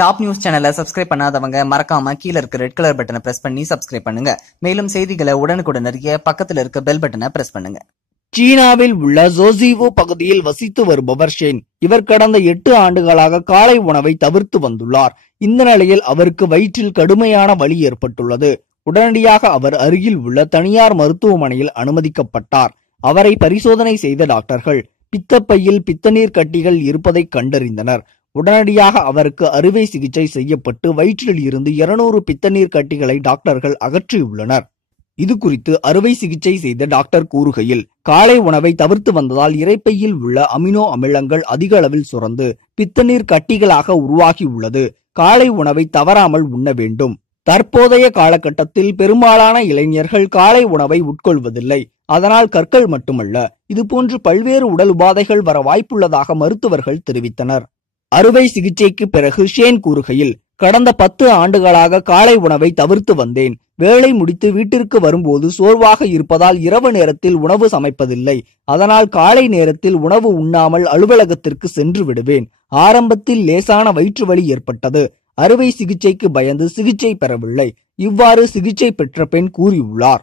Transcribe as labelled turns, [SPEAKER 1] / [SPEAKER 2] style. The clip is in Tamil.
[SPEAKER 1] டாப் நியூஸ் சேனலை சப்ஸ்கிரைப் பண்ணாதவங்க மறக்காம கீழ இருக்க ரெட் கலர் பட்டனை பிரஸ் பண்ணி சப்ஸ்கிரைப் பண்ணுங்க. மேலும் செய்திகளை உடனுக்குடன் அறிய பக்கத்தில் இருக்க பெல் பட்டனை பிரஸ் பண்ணுங்க.
[SPEAKER 2] சீனாவில் உள்ள ஜோசிவோ பகுதியில் வசித்து வருபவர் ஷேன். இவர் கடந்த எட்டு ஆண்டுகளாக காலை உணவை தவிர்த்து வந்துள்ளார். இந்த நிலையில் அவருக்கு வயிற்றில் கடுமையான வலி ஏற்பட்டுள்ளது. உடனடியாக அவர் அருகில் உள்ள தனியார் மருத்துவமனையில் அனுமதிக்கப்பட்டார். அவரை பரிசோதனை செய்த டாக்டர்கள் பித்தப்பையில் பித்தநீர் கட்டிகள் இருப்பதை கண்டறிந்தனர். உடனடியாக அவருக்கு அறுவை சிகிச்சை செய்யப்பட்டு வயிற்றில் இருந்து இருநூறு பித்தநீர் கட்டிகளை டாக்டர்கள் அகற்றியுள்ளனர். இது குறித்து அறுவை சிகிச்சை செய்த டாக்டர் கூறுகையில் காலை உணவை தவிர்த்து வந்ததால் இரைப்பையில் உள்ள அமினோ அமிலங்கள் அதிக அளவில் சுரந்து பித்தநீர் கட்டிகளாக உருவாகியுள்ளது. காலை உணவை தவறாமல் உண்ண வேண்டும். தற்போதைய காலகட்டத்தில் பெரும்பாலான இளைஞர்கள் காலை உணவை உட்கொள்வதில்லை. அதனால் கற்கள் மட்டுமல்ல இதுபோன்று பல்வேறு உடல் உபாதைகள் வர வாய்ப்புள்ளதாக மருத்துவர்கள் தெரிவித்தனர். அறுவை சிகிச்சைக்கு பிறகு ஷேன் கூறுகையில் கடந்த பத்து ஆண்டுகளாக காலை உணவை தவிர்த்து வந்தேன். வேலை முடித்து வீட்டிற்கு வரும்போது சோர்வாக இருப்பதால் இரவு நேரத்தில் உணவு சமைப்பதில்லை. அதனால் காலை நேரத்தில் உணவு உண்ணாமல் அலுவலகத்திற்கு சென்று விடுவேன். ஆரம்பத்தில் லேசான வயிற்று வலி ஏற்பட்டது. அறுவை சிகிச்சைக்கு பயந்து சிகிச்சை பெறவில்லை. இவ்வாறு சிகிச்சை பெற்ற பெண் கூறியுள்ளார்.